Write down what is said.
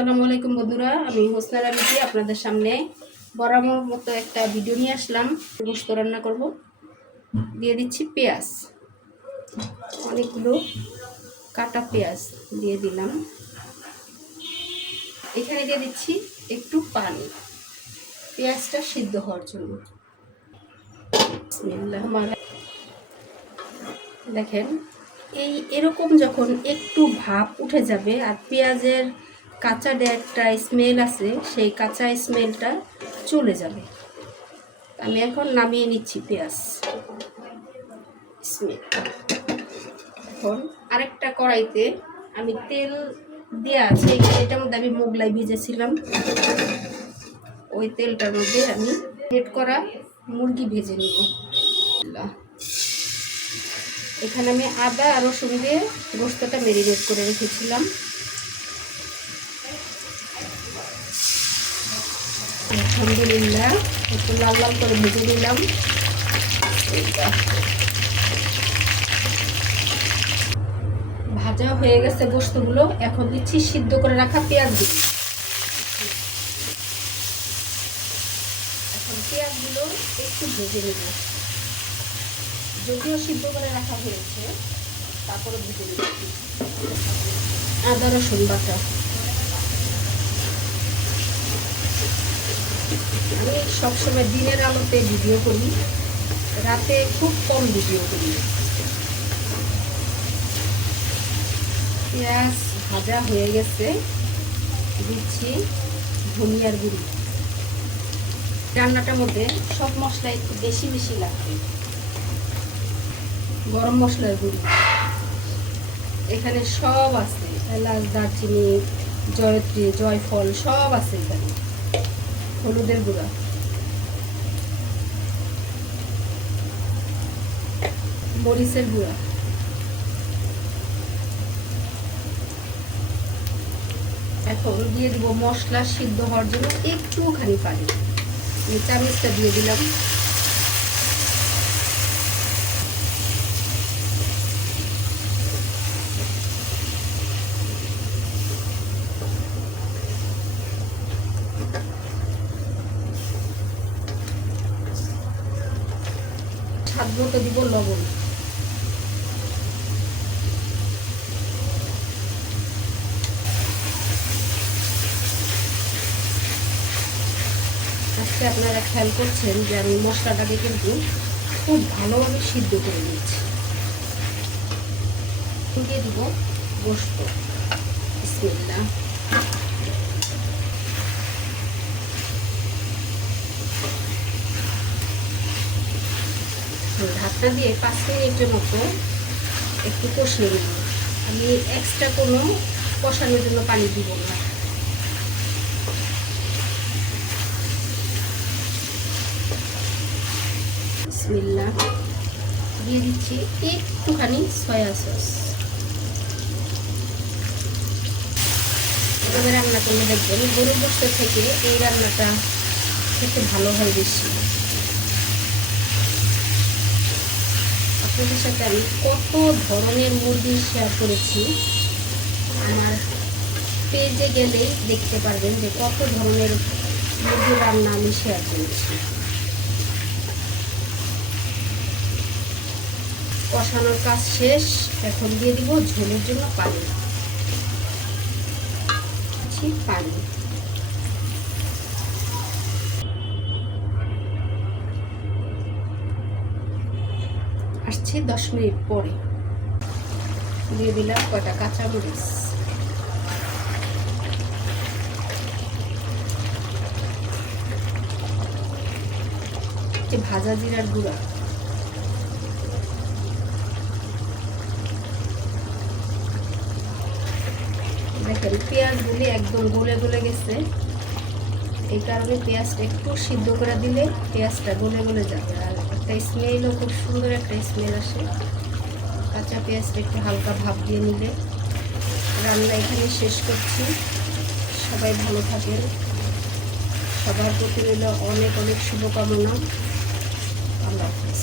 আসসালামু আলাইকুম বন্ধুরা, আমি হোসনা রাবিতি আপনাদের সামনে বরাবর মতো একটা ভিডিও নিয়ে আসলাম। গোশত রান্না করব। দিয়ে দিচ্ছি পেঁয়াজ, অনেকগুলো কাটা পেঁয়াজ দিয়ে দিলাম। এখানে দিয়ে দিচ্ছি একটু পানি পেঁয়াজটা সিদ্ধ হওয়ার জন্য। দেখেন এরকম যখন একটু ভাপ উঠে যাবে আর পেঁয়াজের কাঁচা একটা স্মেল আছে, সেই কাঁচা স্মেলটা চলে যাবে। আমি এখন নামিয়ে নিচ্ছি পেঁয়াজ স্মেল। এখন আরেকটা কড়াইতে আমি তেল দেওয়া আছে, এটার মধ্যে আমি মোগলাই ভেজেছিলাম। ওই তেলটার মধ্যে আমি গ্রেট করা মুরগি ভেজে নিব। এখানে আমি আদা আর রসুন দিয়ে গোশতটা ম্যারিনেট করে রেখেছিলাম। আলহামদুলিল্লাহ একটু লাল লাল করে ভেজে নিলাম। ভাজা হয়ে গেছে গোশতগুলো। এখন দিচ্ছি সিদ্ধ করে রাখা পেঁয়াজগুলো। এখন পেঁয়াজগুলো একটু ভেজে নেব, যদিও সিদ্ধ করে রাখা হয়েছে, তারপরে ভেজে নিচ্ছি। আদা রসুন বাটা, আমি সবসময় দিনের আলোতে ভিডিও করি, রাতে খুব কম ভিডিও করি। পেঁয়াজ ভাজা হয়ে গেছে, দিচ্ছি ধনিয়ার গুঁড়ি। রান্নাটার মধ্যে সব মশলা একটু বেশি বেশি লাগবে। গরম মশলার গুঁড়ি এখানে সব আছে, এলাচ, দারচিনি, জয়ত্রী, জয়ফল সব আছে এখানে। হলুদের গুঁড়া, মরিচের গুঁড়া, এখন দিয়ে দিব মশলা সিদ্ধ হওয়ার জন্য একটুখানি পানি। এই চামচটা দিয়ে দিলাম। স্বাদ মতো দিব লবণ। আজকে আপনারা খেয়াল করছেন যে আমি মশলাটাকে কিন্তু খুব ভালোভাবে সিদ্ধ করে নিচ্ছি। দিয়ে দিব গোশত। বিসমিল্লাহ। ঢাকনা দিয়ে 5 মিনিটের মতো একটু কষিয়ে নেব। আমি এক্সট্রা কোনো কষানোর জন্য পানি দিব না। বিসমিল্লাহ। দিয়ে দিচ্ছি একটুখানি সয়া সস। এভাবে রান্না করলে দেখবেন গরুর গোশত থেকে এই রান্নাটা খেতে ভালো হয় বেশি। আপনাদের সাথে আমি কত ধরনের মুরগি শেয়ার করেছি, আমার পেজে গেলেই দেখতে পারবেন যে কত ধরনের মুরগি রান্না আমি শেয়ার করেছি। কষানোর কাজ শেষ, এখন দিয়ে দিব ঝোলের জন্য পানি। পানি আসছে 10 মিনিট পরে। দিয়ে দিলাম কয়টা কাঁচামরিচ। ভাজা জিরার গুঁড়া, দেখেন পেঁয়াজগুলি একদম গলে গলে গেছে। এই কারণে পেঁয়াজটা একটু সিদ্ধ করে দিলে পেঁয়াজটা গলে গলে যাবে, আর একটা স্মেলও খুব সুন্দর একটা স্মেল আসে। কাঁচা পেঁয়াজটা একটু হালকা ভাপ দিয়ে নিলে। রান্না এখানে শেষ করছি। সবাই ভালো থাকেন, সবার প্রতি রইল অনেক অনেক শুভকামনা। আল্লাহ হাফেজ।